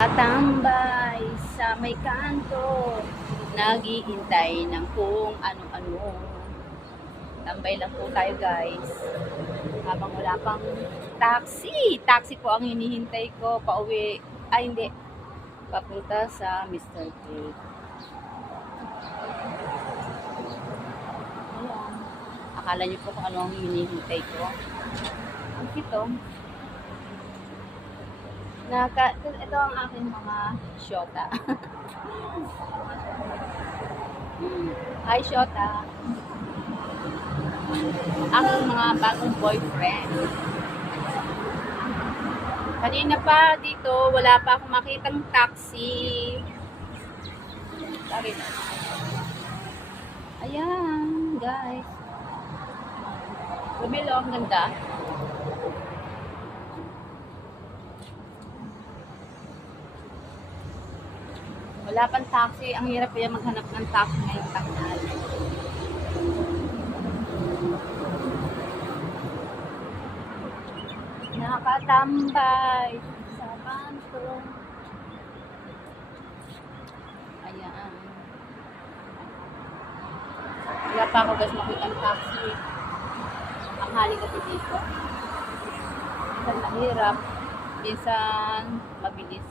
Tambay sa may kanto, naghihintay ng kung ano-ano. Tambay lang po tayo guys. Habang wala pang taxi. Taxi po ang hinihintay ko pauwi. Ay hindi. Papunta sa Mr. Cake. Ayan. Akala niyo po kung ano ang hinihintay ko. Ang ito. Ito ang aking mga shota. Hi, shota. Ang mga bagong boyfriend. Kanina pa dito, wala pa akong makitang taxi. Sorry. Ayan, guys. Lumilo, ang ganda. Wala pang taxi. Ang hirap kaya maghanap ng taxi ngayong tanghal. Nakatambay sa kanto. Ayan. Wala pa ako guys makita ng taxi. Ang hali kasi dito. Minsan mahirap. Minsan mabilis.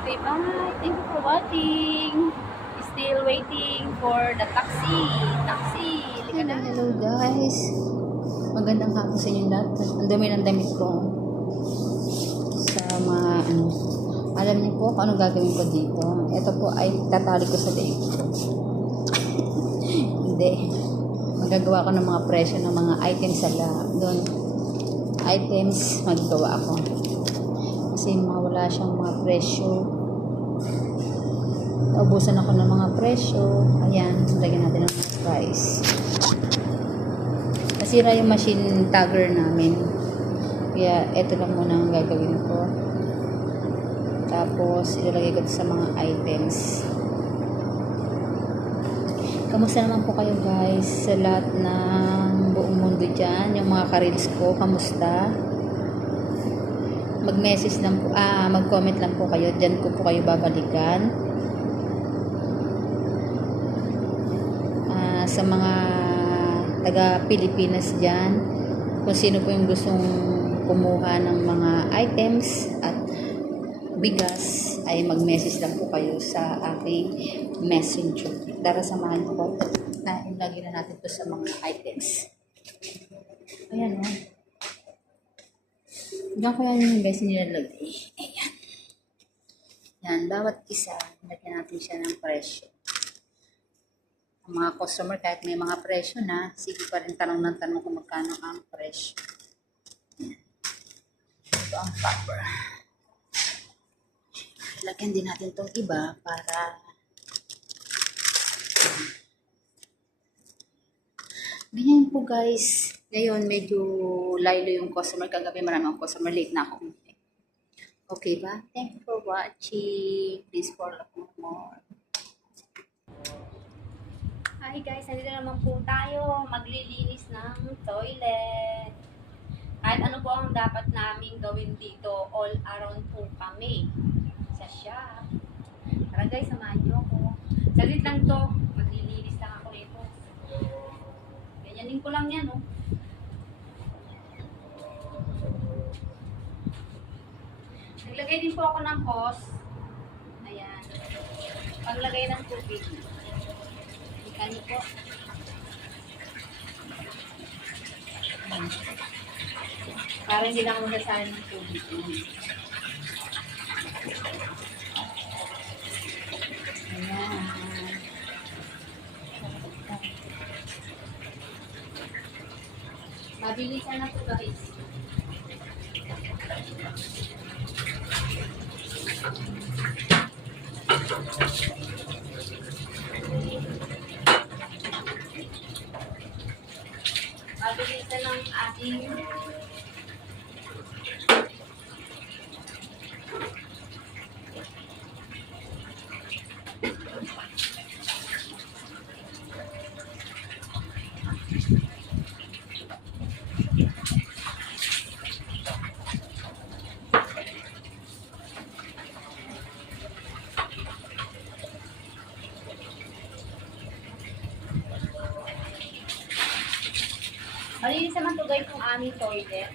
Okay, bye. Thank you for watching. Still waiting for the taxi. Taxi. Hello guys. Magandang hapon sa inyo lahat. Ang dumi ng damit ko. Sa mga alam niyo po kung anong gagawin ko dito. Ito po ay tatali ko sa daig ko. Hindi. Magagawa ko ng mga presyo ng mga items sa doon. Items magagawa ako. Kasi wala siyang mga presyo. Naubusan ako ng mga presyo. Ayan, lagyan natin ng price. Nasira yung machine tagger namin. Kaya ito lang muna ang gagawin ko. Tapos ilalagay ko sa mga items. Kamusta naman po kayo guys sa lahat ng buong mundo dyan? Yung mga ka-reels ko, kamusta? Mag-message lang po, mag-comment lang po kayo. Dyan ko po kayo babalikan. Sa mga taga Pilipinas dyan, kung sino po yung gustong kumuha ng mga items at bigas, ay mag-message lang po kayo sa aking messenger. Tara, samahan ko na ilagay na natin to sa mga items. Ayan o. Diyan ko yan guys nilalagay. Ayan. Yan, bawat isa, lagyan natin siya ng presyo. Mga customer, kahit may mga presyo na, sige pa rin tanong ng tanong kung magkano ang presyo. Ito ang topper. Lagyan din natin itong iba para ganyan po guys. Ngayon medyo laylo yung customer. Kagabi marami ang customer, late na ako. Okay ba? Thank you for watching. Please follow more. Hi guys, nandito naman po tayo maglilinis ng toilet. Kahit ano po ang dapat naming gawin dito, all around po kami sa shop. Tara guys, samahan niyo ako. Salit lang to, maglilinis lang ako nito. Ganyanin ko lang yan, oh. Naglagay din po ako ng hose. Ayan. Paglagay ng tubig. Ano po? Para hindi lang masasahan ng tubig. Ayan. Mabilisan na po guys. Mabilisan ng ating guys yung aming toilet.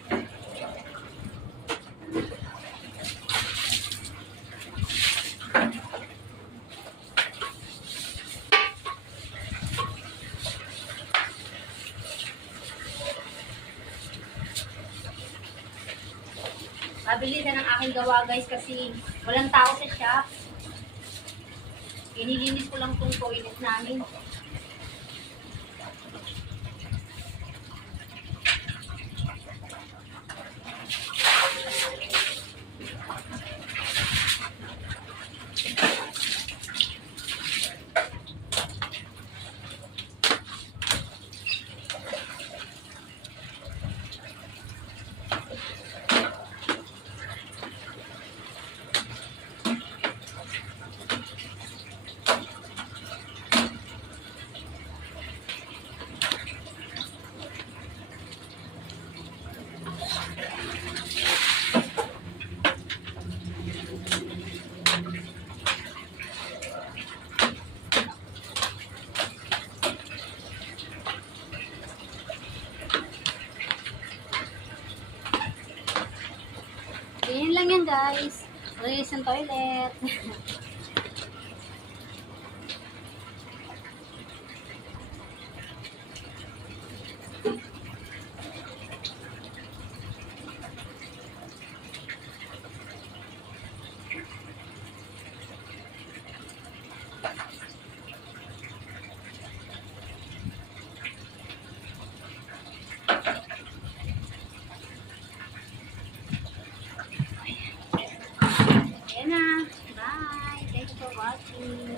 Mabilisan ang aking gawa guys kasi walang tao sa shop. Inilinis ko lang tong toilet namin. Ganyan lang yan guys. Malinis ang toilet. Ayan na. Bye. Thank you for watching.